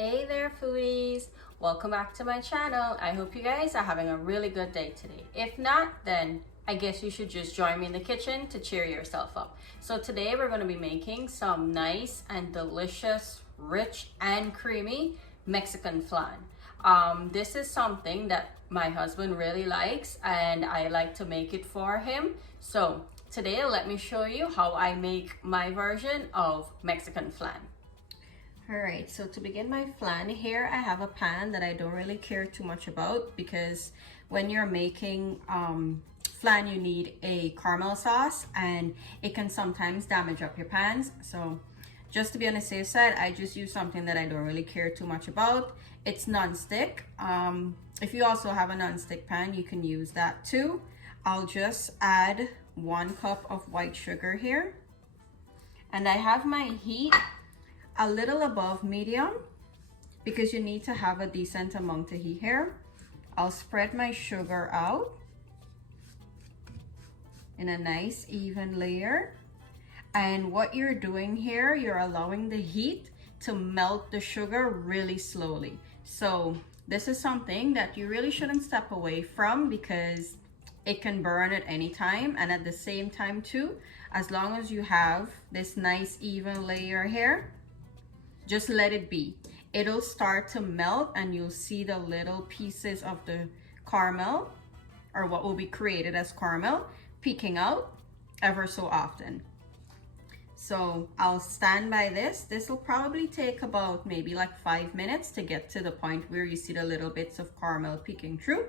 Hey there foodies, welcome back to my channel. I hope you guys are having a really good day today. If not, then I guess you should just join me in the kitchen to cheer yourself up. So today we're going to be making some nice and delicious, rich and creamy Mexican flan. This is something that my husband really likes and I like to make it for him. So today let me show you how I make my version of Mexican flan. Alright, so to begin my flan, here I have a pan that I don't really care too much about because when you're making flan you need a caramel sauce and it can sometimes damage up your pans. So just to be on the safe side, I just use something that I don't really care too much about. It's non-stick. If you also have a non-stick pan, you can use that too. I'll just add 1 cup of white sugar here. And I have my heat a little above medium because you need to have a decent amount of heat here. I'll spread my sugar out in a nice even layer. And what you're doing here, you're allowing the heat to melt the sugar really slowly. So this is something that you really shouldn't step away from because it can burn at any time. And at the same time too, as long as you have this nice even layer here, just let it be. It'll start to melt and you'll see the little pieces of the caramel, or what will be created as caramel, peeking out ever so often. So I'll stand by this. This will probably take about maybe like 5 minutes to get to the point where you see the little bits of caramel peeking through.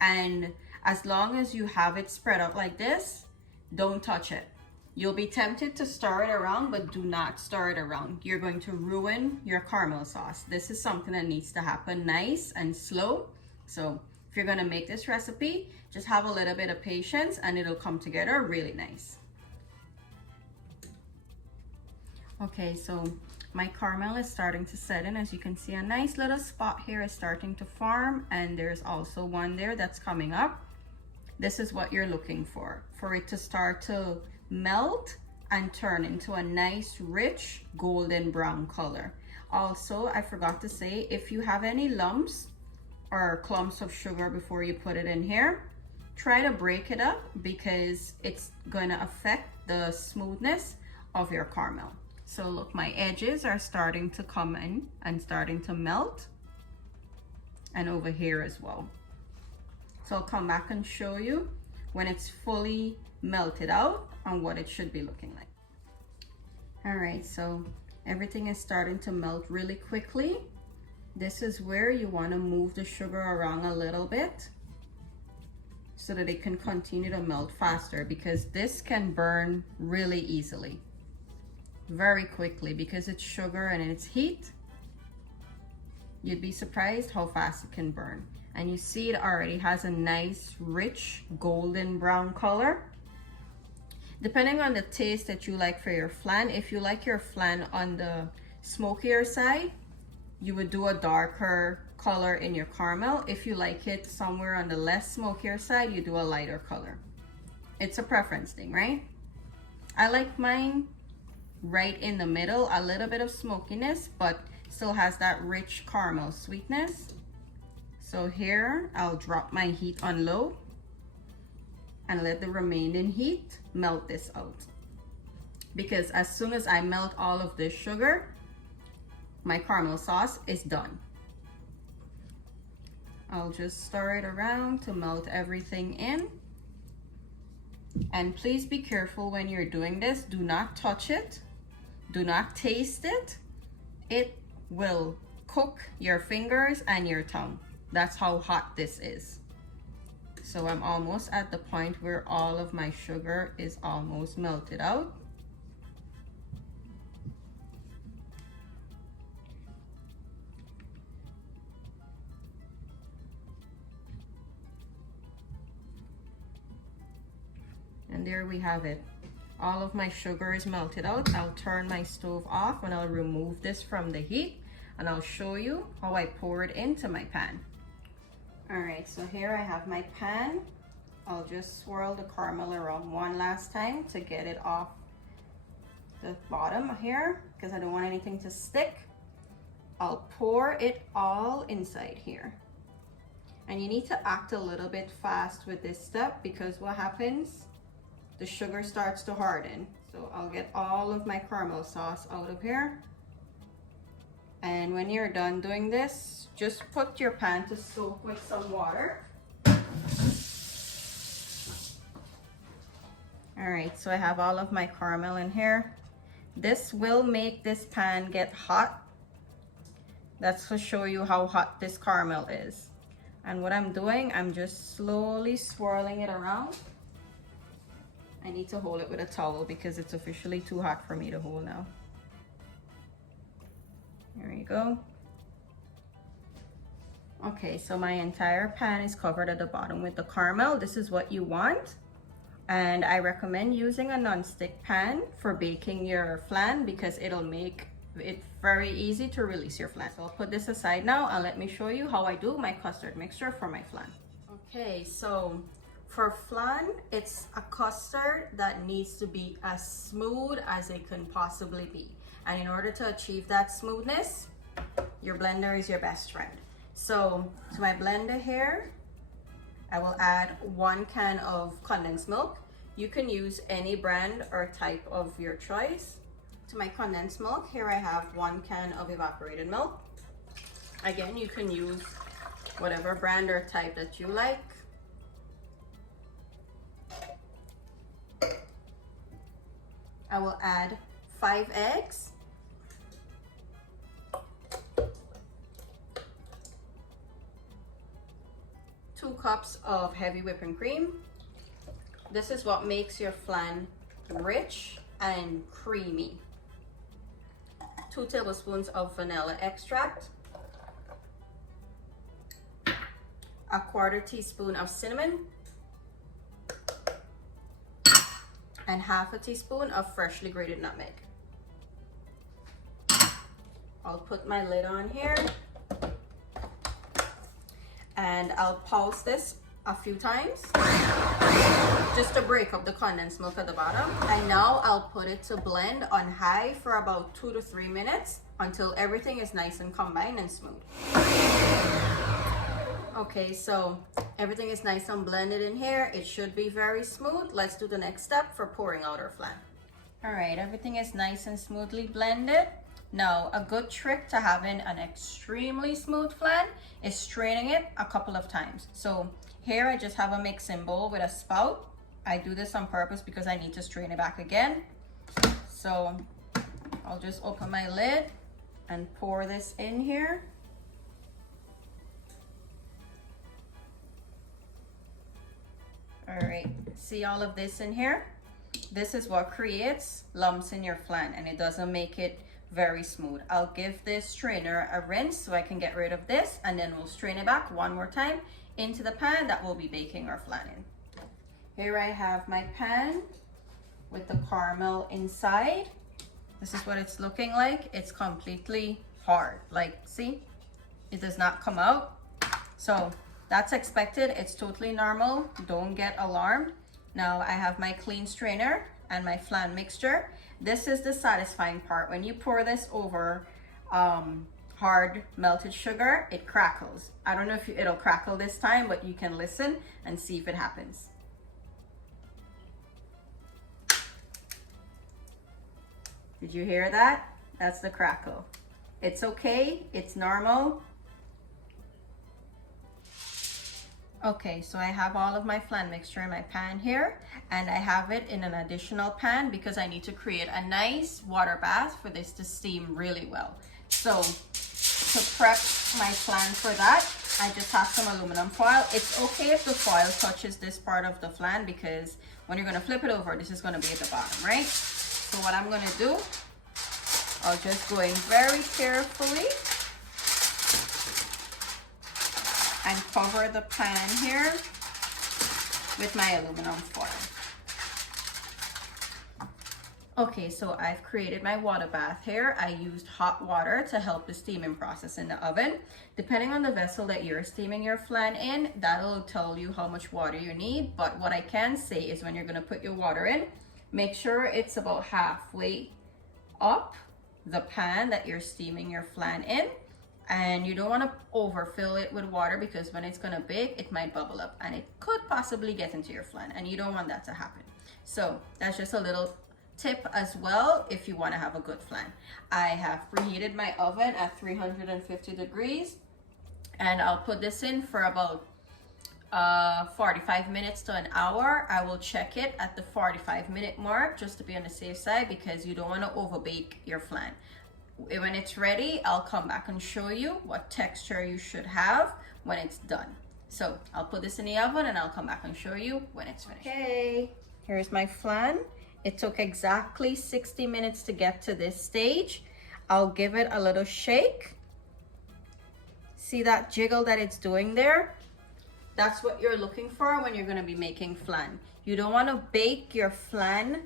And as long as you have it spread out like this, don't touch it. You'll be tempted to stir it around, but do not stir it around. You're going to ruin your caramel sauce. This is something that needs to happen nice and slow. So if you're gonna make this recipe, just have a little bit of patience and it'll come together really nice. Okay, so my caramel is starting to set in. As you can see, a nice little spot here is starting to form, and there's also one there that's coming up. This is what you're looking for it to start to melt and turn into a nice rich golden brown color. Also, I forgot to say, if you have any lumps or clumps of sugar before you put it in here, try to break it up because it's going to affect the smoothness of your caramel. So look, my edges are starting to come in and starting to melt, and over here as well. So I'll come back and show you when it's fully melted out and what it should be looking like. All right, so everything is starting to melt really quickly. This is where you want to move the sugar around a little bit so that it can continue to melt faster, because this can burn really easily, very quickly, because it's sugar and it's heat. You'd be surprised how fast it can burn. And you see it already has a nice rich golden brown color. Depending on the taste that you like for your flan, if you like your flan on the smokier side, you would do a darker color in your caramel. If you like it somewhere on the less smokier side, you do a lighter color. It's a preference thing, right? I like mine right in the middle, a little bit of smokiness, but still has that rich caramel sweetness. So here, I'll drop my heat on low and let the remaining heat melt this out. Because as soon as I melt all of this sugar, my caramel sauce is done. I'll just stir it around to melt everything in. And please be careful when you're doing this. Do not touch it. Do not taste it. It will cook your fingers and your tongue. That's how hot this is. So I'm almost at the point where all of my sugar is almost melted out. And there we have it. All of my sugar is melted out. I'll turn my stove off and I'll remove this from the heat, and I'll show you how I pour it into my pan. All right, so here I have my pan. I'll just swirl the caramel around one last time to get it off the bottom here because I don't want anything to stick. I'll pour it all inside here. And you need to act a little bit fast with this step because what happens, the sugar starts to harden. So I'll get all of my caramel sauce out of here. And when you're done doing this, just put your pan to soak with some water. All right, so I have all of my caramel in here. This will make this pan get hot. That's to show you how hot this caramel is. And what I'm doing, I'm just slowly swirling it around. I need to hold it with a towel because it's officially too hot for me to hold now. There you go. Okay, so my entire pan is covered at the bottom with the caramel. This is what you want. And I recommend using a non-stick pan for baking your flan because it'll make it very easy to release your flan. So I'll put this aside now and let me show you how I do my custard mixture for my flan. Okay, so for flan, it's a custard that needs to be as smooth as it can possibly be. And in order to achieve that smoothness, your blender is your best friend. So to my blender here, I will add 1 can of condensed milk. You can use any brand or type of your choice. To my condensed milk, here I have 1 can of evaporated milk. Again, you can use whatever brand or type that you like. I will add 5 eggs. 2 cups of heavy whipping cream. This is what makes your flan rich and creamy. 2 tablespoons of vanilla extract. 1/4 teaspoon of cinnamon. And 1/2 teaspoon of freshly grated nutmeg. I'll put my lid on here. And I'll pulse this a few times just to break up the condensed milk at the bottom. And now I'll put it to blend on high for about 2 to 3 minutes until everything is nice and combined and smooth. Okay, so everything is nice and blended in here. It should be very smooth. Let's do the next step for pouring out our flan. All right, everything is nice and smoothly blended. Now, a good trick to having an extremely smooth flan is straining it a couple of times. So here I just have a mixing bowl with a spout. I do this on purpose because I need to strain it back again. So I'll just open my lid and pour this in here. All right, see all of this in here? This is what creates lumps in your flan and it doesn't make it very smooth. I'll give this strainer a rinse so I can get rid of this, and then we'll strain it back one more time into the pan that we'll be baking our flan in. Here I have my pan with the caramel inside. This is what it's looking like. It's completely hard. Like, see, it does not come out. So that's expected. It's totally normal. Don't get alarmed. Now I have my clean strainer and my flan mixture. This is the satisfying part. When you pour this over hard melted sugar, it crackles. I don't know if it'll crackle this time, but you can listen and see if it happens. Did you hear that? That's the crackle. It's okay, it's normal. Okay, so I have all of my flan mixture in my pan here, and I have it in an additional pan because I need to create a nice water bath for this to steam really well. So to prep my flan for that, I just have some aluminum foil. It's okay if the foil touches this part of the flan because when you're gonna flip it over, this is gonna be at the bottom, right? So what I'm gonna do, I'll just go in very carefully and cover the pan here with my aluminum foil. Okay, so I've created my water bath here. I used hot water to help the steaming process in the oven. Depending on the vessel that you're steaming your flan in, that'll tell you how much water you need. But what I can say is when you're gonna put your water in, make sure it's about halfway up the pan that you're steaming your flan in. And you don't want to overfill it with water because when it's going to bake, it might bubble up and it could possibly get into your flan, and you don't want that to happen. So that's just a little tip as well if you want to have a good flan. I have preheated my oven at 350 degrees, and I'll put this in for about 45 minutes to an hour. I will check it at the 45-minute mark just to be on the safe side, because you don't want to overbake your flan. When it's ready, I'll come back and show you what texture you should have when it's done. So I'll put this in the oven and I'll come back and show you when it's finished. Okay, here's my flan. It took exactly 60 minutes to get to this stage. I'll give it a little shake. See that jiggle that it's doing there? That's what you're looking for when you're going to be making flan. You don't want to bake your flan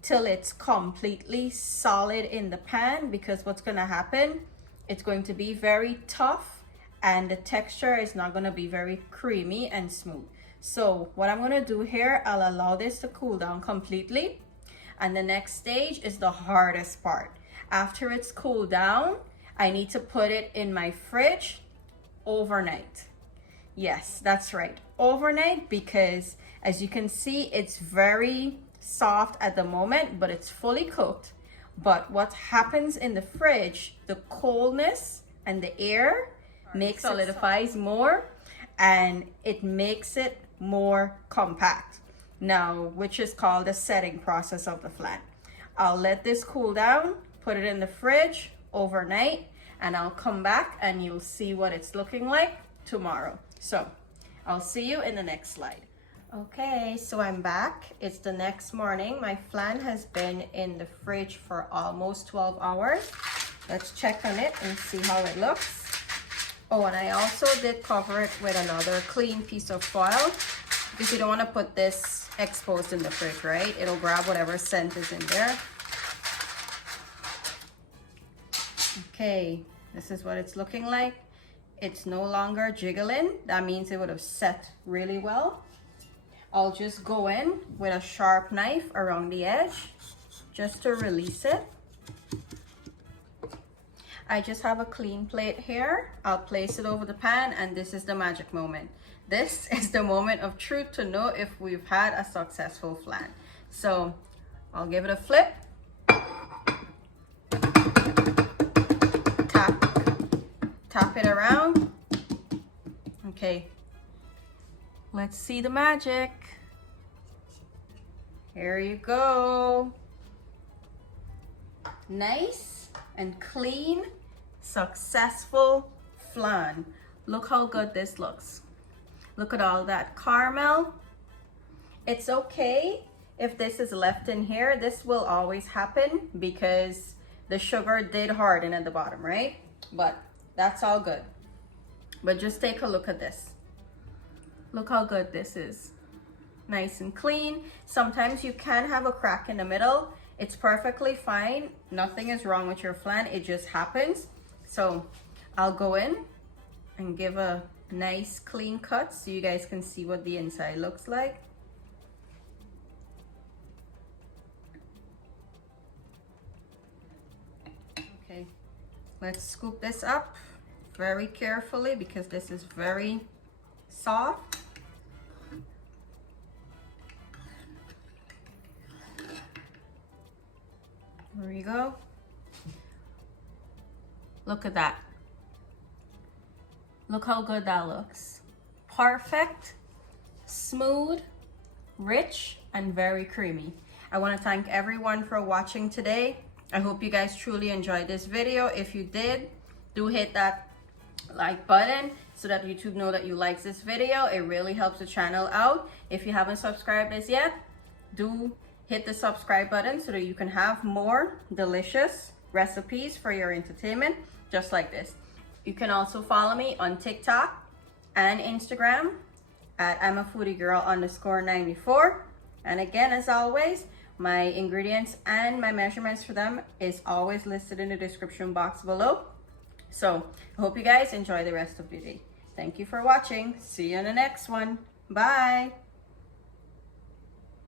till it's completely solid in the pan, because what's going to happen, it's going to be very tough and the texture is not going to be very creamy and smooth. So what I'm going to do here, I'll allow this to cool down completely, and the next stage is the hardest part. After it's cooled down, I need to put it in my fridge overnight. Yes, that's right, overnight, because as you can see, it's very soft at the moment, but it's fully cooked. But what happens in the fridge, the coldness and the air makes it solidifies more, and it makes it more compact now, which is called the setting process of the flan. I'll let this cool down, put it in the fridge overnight, and I'll come back and you'll see what it's looking like tomorrow. So I'll see you in the next slide. Okay, so I'm back. It's the next morning. My flan has been in the fridge for almost 12 hours. Let's check on it and see how it looks. Oh, and I also did cover it with another clean piece of foil, because you don't want to put this exposed in the fridge, right? It'll grab whatever scent is in there. Okay, this is what it's looking like. It's no longer jiggling. That means it would have set really well. I'll just go in with a sharp knife around the edge just to release it. I just have a clean plate here. I'll place it over the pan, and this is the magic moment. This is the moment of truth to know if we've had a successful flan. So I'll give it a flip. Tap it around. Okay. Let's see the magic. Here you go. Nice and clean, successful flan. Look how good this looks. Look at all that caramel. It's okay if this is left in here. This will always happen because the sugar did harden at the bottom, right? But that's all good. But just take a look at this. Look how good this is. Nice and clean. Sometimes you can have a crack in the middle. It's perfectly fine. Nothing is wrong with your flan. It just happens. So I'll go in and give a nice clean cut so you guys can see what the inside looks like. Okay, let's scoop this up very carefully because this is very soft. There you go. Look at that. Look how good that looks. Perfect, smooth, rich, and very creamy. I want to thank everyone for watching today. I hope you guys truly enjoyed this video. If you did, do hit that like button so that YouTube know that you like this video. It really helps the channel out. If you haven't subscribed as yet, do hit the subscribe button so that you can have more delicious recipes for your entertainment just like this. You can also follow me on TikTok and Instagram at I'mAFoodieGirl_94. And again, as always, my ingredients and my measurements for them is always listed in the description box below. So I hope you guys enjoy the rest of your day. Thank you for watching. See you in the next one. Bye.